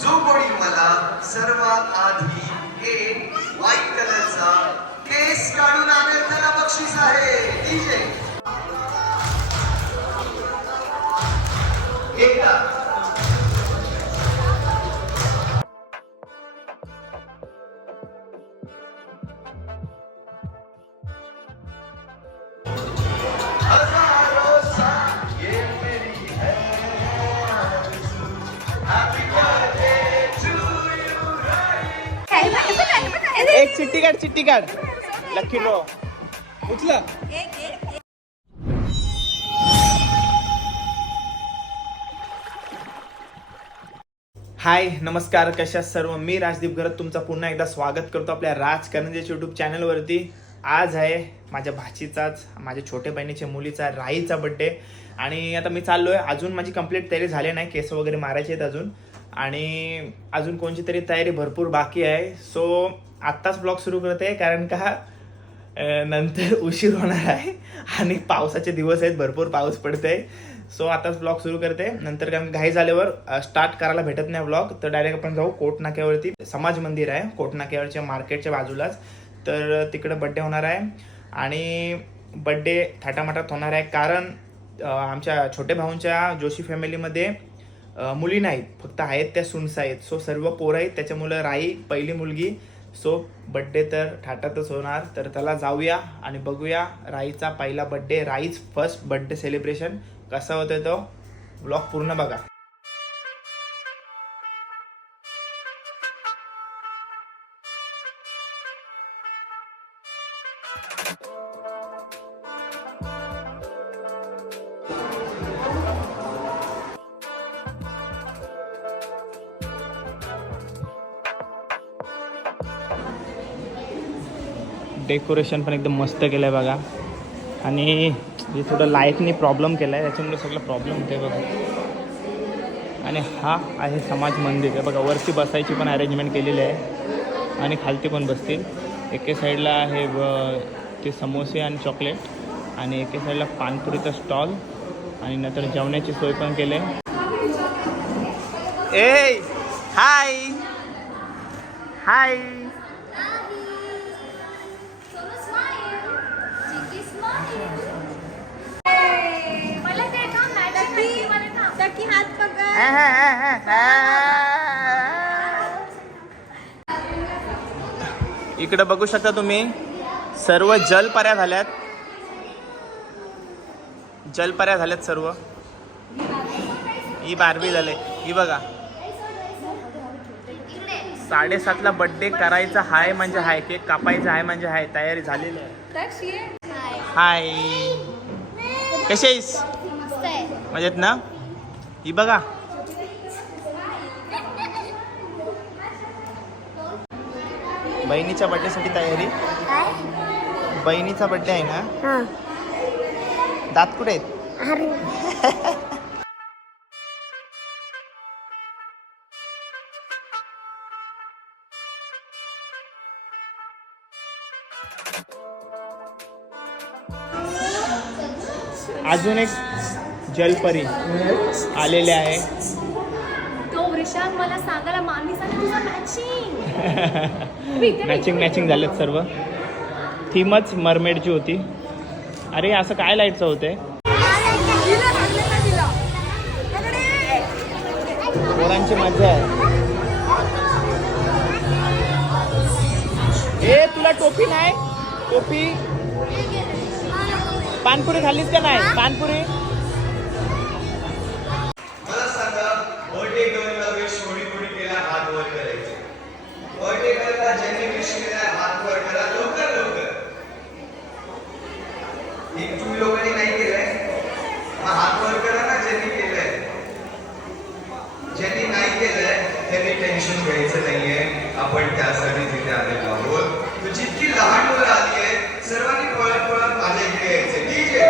जो कोणी मला सर्वात आधी एक व्हाईट कलरचा केस काढून आणेल त्याला बक्षीस आहे. चिट्टी काढ लकी ड्रॉ उचला. हाय नमस्कार. कशा सर्व? मी राजदीप घरत तुमचं पुन्हा एकदा स्वागत करतो आपल्या राजकारणाच्या यूट्यूब चॅनलवरती आज आहे माझ्या भाचीचाच माझ्या छोट्या बहिणीच्या मुलीचा राईचा बड्डे आणि आता मी चाललोय. अजून माझी कंप्लीट तयारी झाली नाही. केस वगैरे मारायचे आहेत अजून. आणि अजून कोणची तरी तयारी भरपूर बाकी आहे. सो आत्ताच ब्लॉग सुरू करते कारण का नंतर उशीर होणार आहे आणि पावसाचे दिवस आहेत भरपूर पाऊस पडते सो आताच ब्लॉग सुरू करते. नंतर कारण घाई झाल्यावर स्टार्ट करायला भेटत नाही ब्लॉग तर डायरेक्ट आपण जाऊ कोटनाक्यावरती. समाज मंदिर आहे कोटनाक्यावरच्या मार्केटच्या बाजूलाच. तर तिकडे बड्डे होणार आहे. आणि बड्डे थाटामाटात होणार आहे कारण आमच्या छोट्या भाऊंच्या जोशी फॅमिलीमध्ये मुली नाहीत. फक्त आहेत त्या सुनसा आहेत. सो सर्व पोरं आहेत. त्याच्यामुळं राई पहिली मुलगी सो बड्डे तर ठाटातच होणार तर त्याला जाऊया आणि बघूया राईचा पहिला बड्डे राईच फर्स्ट बड्डे सेलिब्रेशन कसा होतोय तो. ब्लॉग पूर्ण बघा. डेकोरेशन पण एकदम मस्त केलं आहे बघा. आणि हे थोडं लाईटने प्रॉब्लेम केला आहे त्याच्यामुळे सगळं प्रॉब्लेम होते बघा. आणि हा आहे समाज मंदिर. आहे बघा वरती बसायची पण अरेंजमेंट केलेली आहे. आणि खालती पण बसतील. एके साईडला आहे ते समोसे आणि चॉकलेट आणि एके साईडला पानपुरीचा स्टॉल आणि नंतर जेवणाची सोय पण केली आहे. ए हाय हाय इकडे बघू शकता तुम्ही सर्व जलपऱ्या झाल्यात. जलपऱ्या झाल्यात सर्व. ही बारबी झाले. ही बघा. साडेसातला बड्डे करायचा हाय म्हणजे हाय केक कापायचा हाय म्हणजे हाय तयारी झालेली आहे. हाय. कशी आहेस? मजेत ना? ही बघा. बहिणीच्या बड्डेसाठी तयारी? बहिणीचा बड्डे आहे ना? दात कुठे आहेत? अजून एक जलपरी आलेले आहे. तो वृषांग मला सांगायला मामी सांग तुझं मॅचिंग मॅचिंग मॅचिंग झालेत सर्व. थीमच मरमेडची होती. अरे असं काय लाईटचं होतंय पोरांची मजा आहे. ए तुला टोपी नाही? टोपी? पानपुरी खाल्लीस का नाही? पानपुरी मला सांगा बर्थडे गर्लला विश कोणी कोणी केला हात वर करायचे बर्थडे गर्लला ज्यांनी विश केला हात वर करा लवकर लवकर एक तुम्ही लोकांनी नाही केलंय मग हात वर करा ना ज्यांनी केलंय ज्यांनी नाही केलंय त्यांनी टेन्शन घ्यायचं नाहीये आपण त्यासाठी तिथे आलेलो आहोत तर जितकी लहान मुलं आली आहेत सर्वांनी पळत पळत माझ्याकडे यायचे डीजे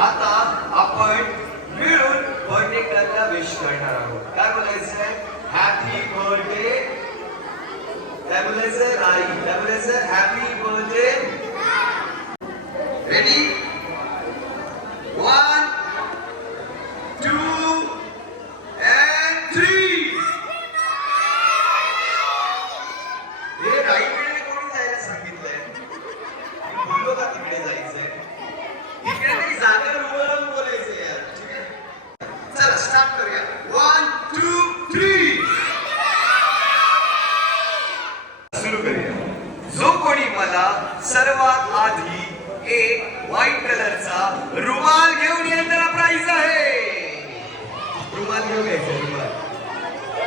आता आपण मिळून बर्थडे गर्लला विश करणार आहोत काय बोलायचंय हॅपी बर्थडे काय बोलायचंय राई काय बोलायचंय हॅपी बर्थडे रेडी वन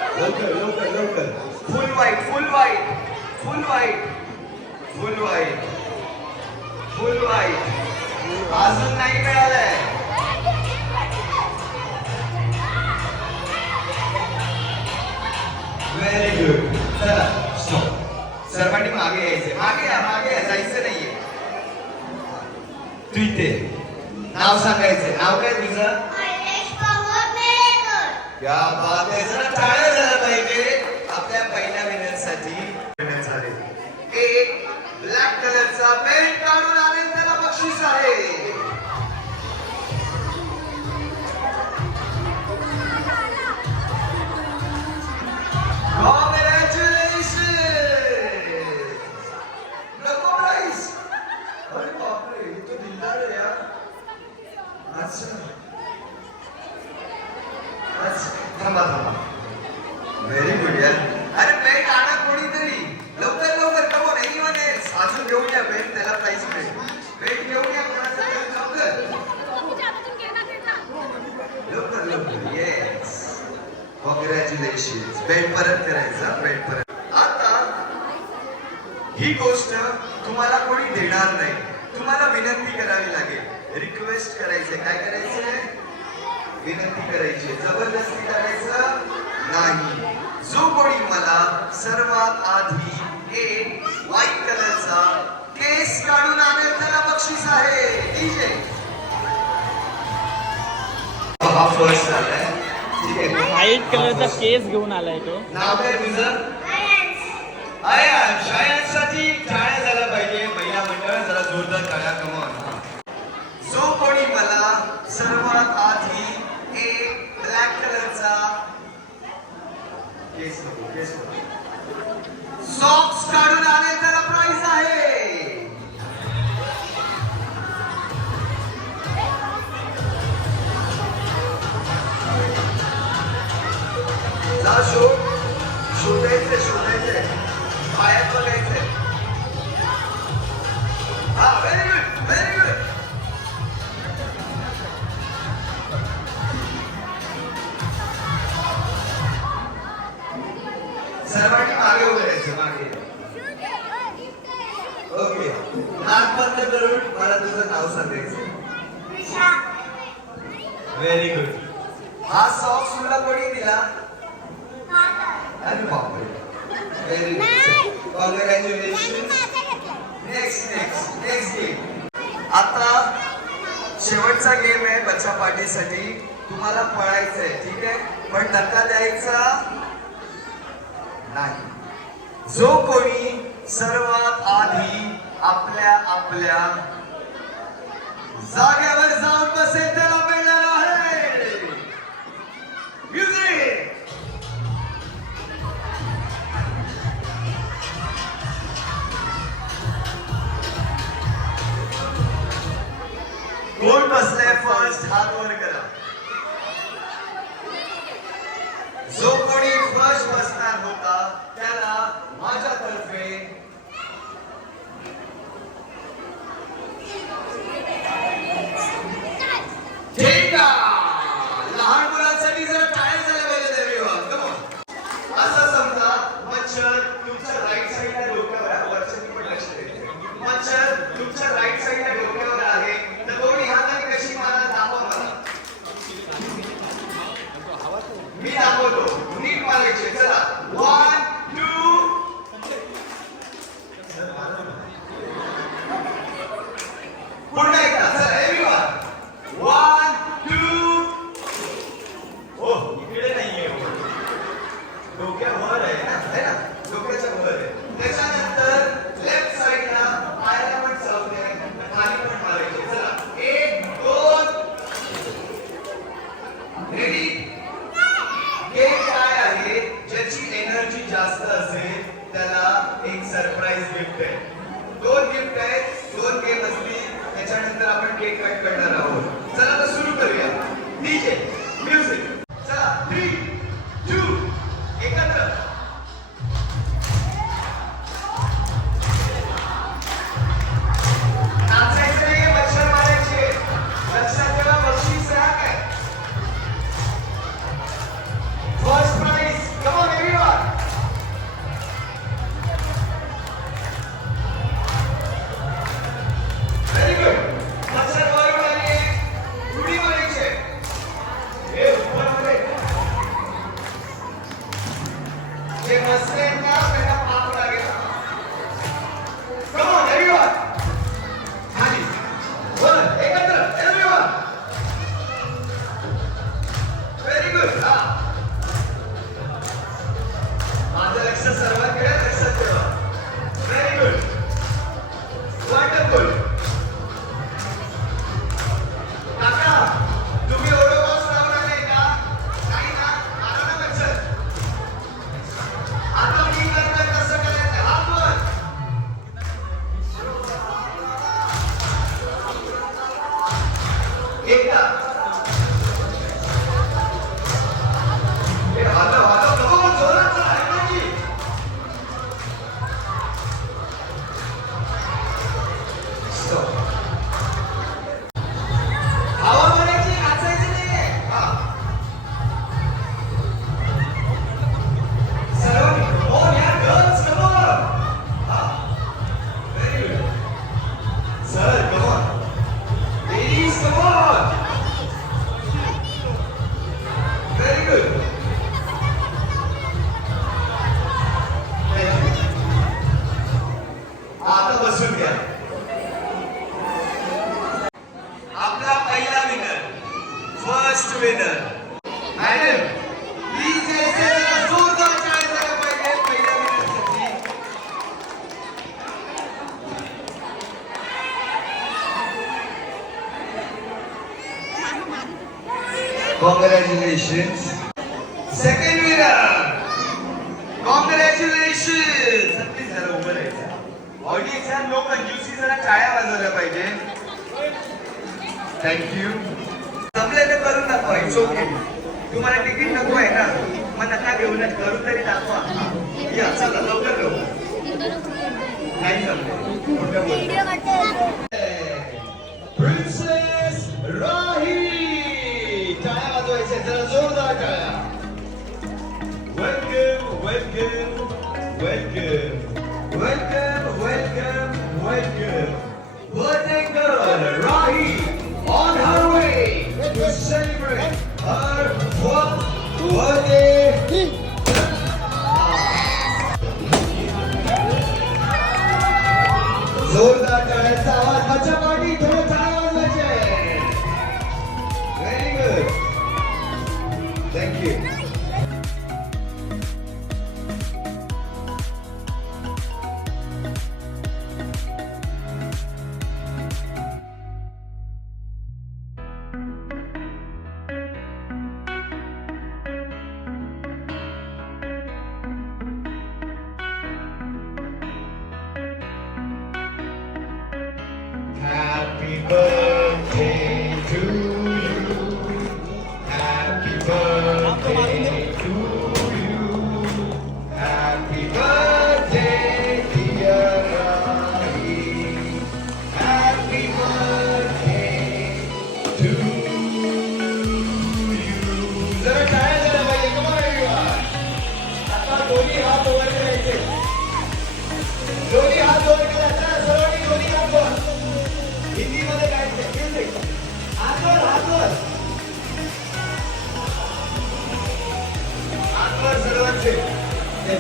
लवकर फुल वाईट फुल वाईट फुल वाईट फुल वाईट फुल वाईट अजून नाही मिळालंय. व्हेरी गुड चला स्टॉप सर्वांनी मागे यायचे. मागे या मागे या. जायचं नाहीये. तू इथे. नाव सांगायचं. नाव काय तुझं? या बात आहे जरा टाळ्या झाल्या पाहिजे. आपल्या पहिल्या विनंतीसाठी. विनंती झाले एक ब्लॅक कलरचा पेंट काढून आले त्याला बक्षीस आहे. Amen. सर्वात आधी एक व्हाईट कलरचा केस काढून आणेल त्याला बक्षीस आहे. डीजे हा फर्स्ट झालाय. ठीक आहे. व्हाईट कलरचा केस घेऊन आलाय तो. नाव काय तुझं? शायांसाठी टाळ्या झाल्या पाहिजे. महिला मंडळ जरा जोरदार टाळ्या कमवून जो कोणी मला सर्वात आधी एक ब्लॅक कलरचा केस केस सॉक्स काढून आले त्याला प्राइस आहे. जा शोध तुम्हाला पळायचंय ठीक आहे? पण धक्का द्यायचा नाही. जो कोणी सर्वात आधी आपल्या आपल्या जागेवर जाऊन बसेल त्याला मिळणार आहे. म्युझिक कोण बसलाय फर्स्ट हात वर करा. जो कोणी फर्स्ट बसणार होता त्याला माझ्यातर्फे आहे तुम्हाला तिकीट नको आहे ना मग नका घेऊनच करून तरी दाखवा या चला लवकर करू नाही प्रिन्सेस राही टाळ्या वाजवायचे जरा जोरदार टाळ्या welcome welcome welcome welcome welcome welcome Rahi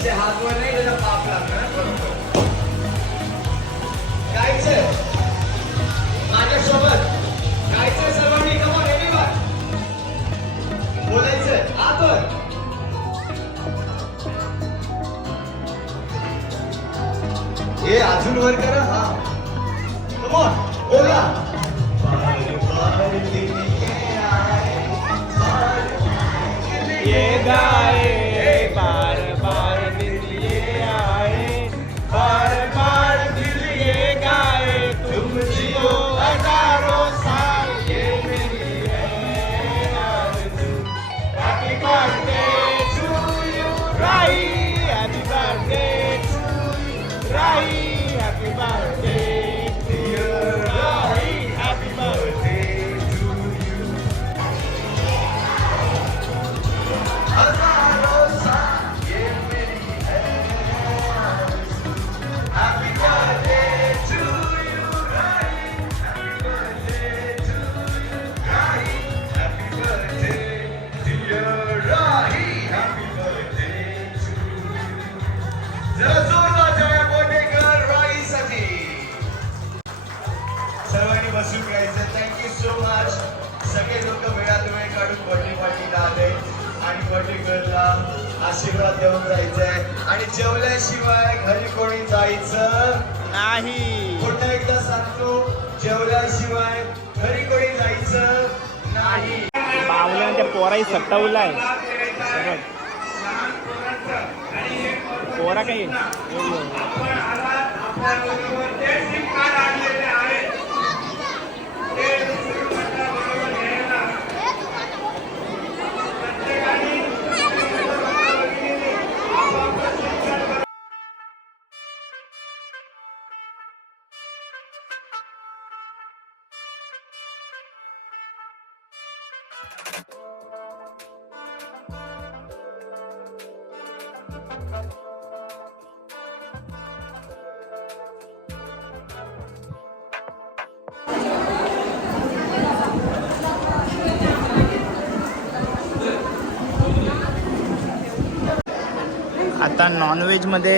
असे हात वर नाही त्याला पाप लागणार बरोबर गायचं. माझ्यासोबत गायचं सर्वांनी कमॉन एनिवन बोलायचं. आपण हे अजून वर करा हा. कमॉन बोला. ये गाय कोरा काही? आपण आता नॉनव्हेजमध्ये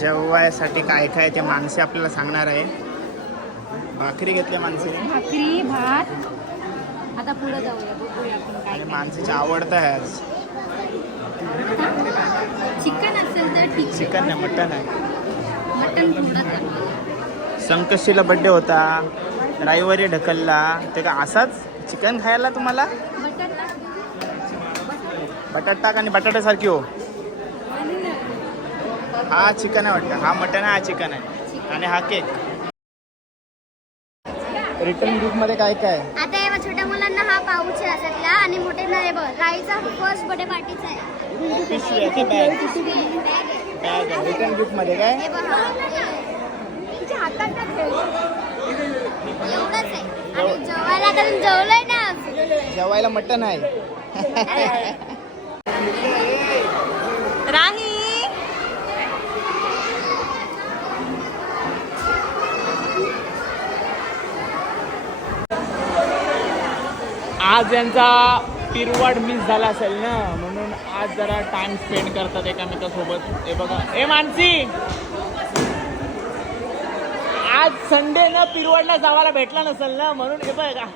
जेवायसाठी काय काय ते माणसे आपल्याला सांगणार आहे. भाकरी घेतली माणसे. भाकरी भात. आता पुढे जाऊया आणि माणसेची आवडतं आहे आज. चिकन असेल तर ठीक चिकन नाही मटन आहे. मटन संकशीला बड्डे होता. रविवारी ढकलला. ते का असाच चिकन खायला तुम्हाला? बटाटा. बटाटा आणि बटाट्यासारखी हो. हा चिकन आहे वाटतं. हा मटन आहे हा चिकन आहे. आणि हा केक. रिटर्न गिफ्टमध्ये काय काय? आता हे छोट्या मुलांना हा पाऊच आहे असातला आणि मोठे हे बघ राईचा फर्स्ट बर्थडे पार्टीचा आहे. पिशवी आहे की बॅग. बॅग रिटर्न गिफ्टमध्ये काय? हे हा. करून जेवलंय ना. जेवायला मटन आहे. राही आज यांचा पिरवाड मिस झाला असेल ना? म्हणून आज जरा टाइम स्पेंड करतात एकामेकासोबत. हे बघा. ए मानसी! आज संडे ना पिरवडला जावायला भेटला नसेल ना? म्हणून हे बघा.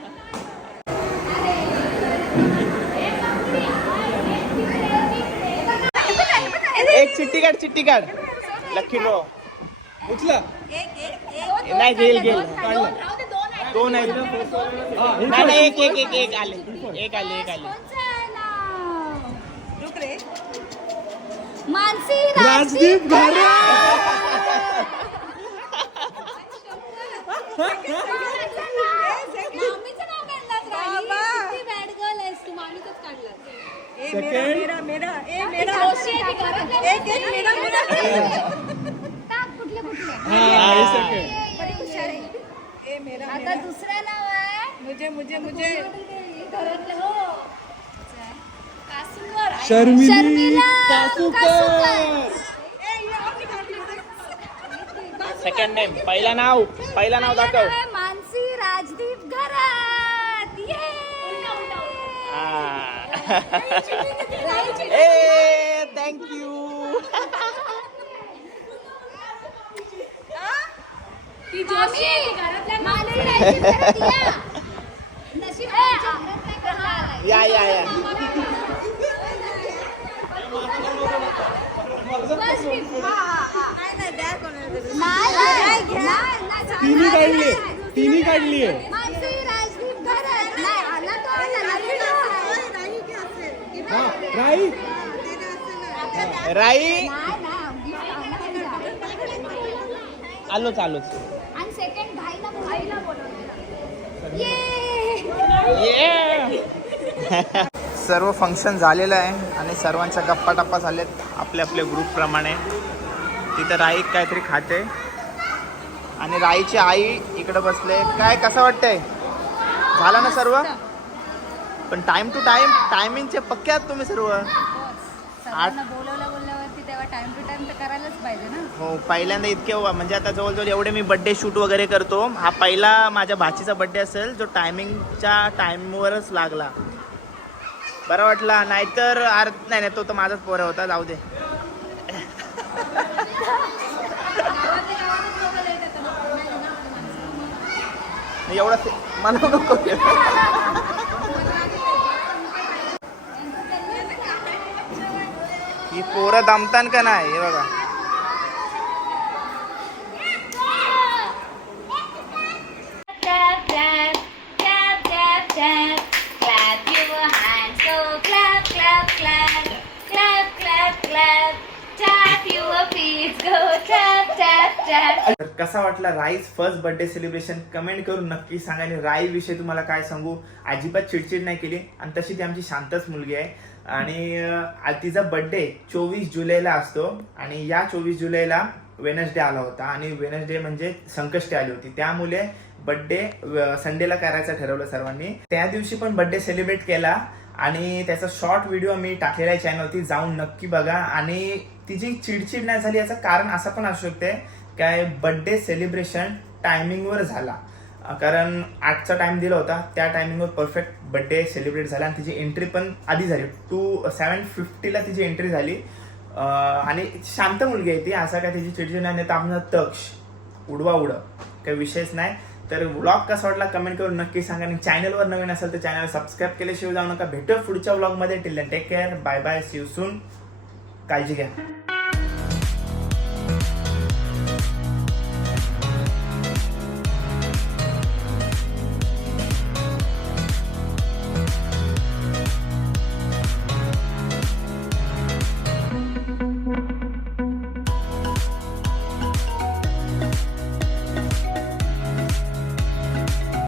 एक चिट्टी काढ चिट्टी काढ लक्की ड्रॉ उचलं नाही घेईल घेईल काढलं. दोन आहेत नाही नाही एक एक एक एक आले. एक आले एक आले. मानसी राजदीप घारे! तू, मामीचंच काढलंस. सेकंड जोशी आहे ती घरातल्या टाक कुठले कुठले सेकंड आता दुसरं नाव आहे. मुझे मुझे मुझे। घरातलं हो. कासूर शर्मिला कासूकर. सेकंड नेम पहिला नाव पहिला नाव दाखव. मानसी राजदीप घरात! ए थँक्यू ती जोशी आहे ती घरातल्या घरात या. नशीब आमच्या घरात नाही करता आलाय. या या या. First gift. नाही, नाही, नाही, नाही, तिन्ही नाही, काढली नाही. तिन्ही काढली आहे. मानसी राजदीप घरात. नाही आला तो आला नवीन हा राई राई नाही नाही. आलोच आलोच आणि सेकंड भाईला भाईला बोलवलं सर्व फंक्शन झालेलं आहे आणि सर्वांच्या गप्पा टप्पा झालेत आपल्या आपल्या ग्रुपप्रमाणे तिथं राई काहीतरी खाते. आणि राईची आई इकडे बसले. काय कसं वाटतंय? झालं ना सर्व? पण टाइम टू टाइम टायमिंगचे पक्के आहात तुम्ही सर्व? बोलल्यावरती तेव्हा टाइम टू टाइम तर करायलाच पाहिजे ना. हो पहिल्यांदा इतके म्हणजे आता जवळजवळ एवढे मी बड्डे शूट वगैरे करतो. हा पहिला माझ्या भाचीचा बड्डे असेल जो टायमिंगच्या टाईमवरच लागला. बरा वाटला नाहीतर आर नाही नाही तो तर माझाच पोरा होता जाऊ दे. एवढा मला नको ही पोरं दमतान का नाही हे बघा कसा वाटला राईस फर्स्ट बर्थडे सेलिब्रेशन कमेंट करून नक्की सांगा आणि राई विषयी तुम्हाला काय सांगू अजिबात चिडचिड नाही केली आणि तशी ती आमची शांतच मुलगी आहे आणि तिचा बर्थडे चोवीस जुलैला असतो आणि या चोवीस जुलैला वेनसडे आला होता आणि वेनसडे म्हणजे संकष्टी आली होती. त्यामुळे बर्थडे संडेला करायचं ठरवलं सर्वांनी. त्या दिवशी पण बर्थडे सेलिब्रेट केला आणि त्याचा शॉर्ट व्हिडिओ मी टाकलेला आहे चॅनलवरती जाऊन नक्की बघा. आणि तिची चिडचिड नाही झाली याचं कारण असं पण असू शकते काय बर्थडे सेलिब्रेशन टायमिंगवर झाला. कारण आठचा टाइम दिला होता त्या टायमिंगवर परफेक्ट बर्थडे सेलिब्रेट झाला आणि तिची एंट्री पण आधी झाली. टू सेवन फिफ्टीला तिची एंट्री झाली. आणि शांत मुलगी आहे ती. असा काय तिची चिडचिड नाही नाही तर आपण तक्ष. उडवा उड. काही विषयच नाही. तर व्लॉग कसा वाटला कमेंट करून नक्की सांगा. आणि चॅनलवर नवीन असेल तर चॅनल सबस्क्राईब केल्याशिवाय जाऊ नका. भेटू पुढच्या व्लॉगमध्ये till take care bye bye see you soon काळजी घ्या.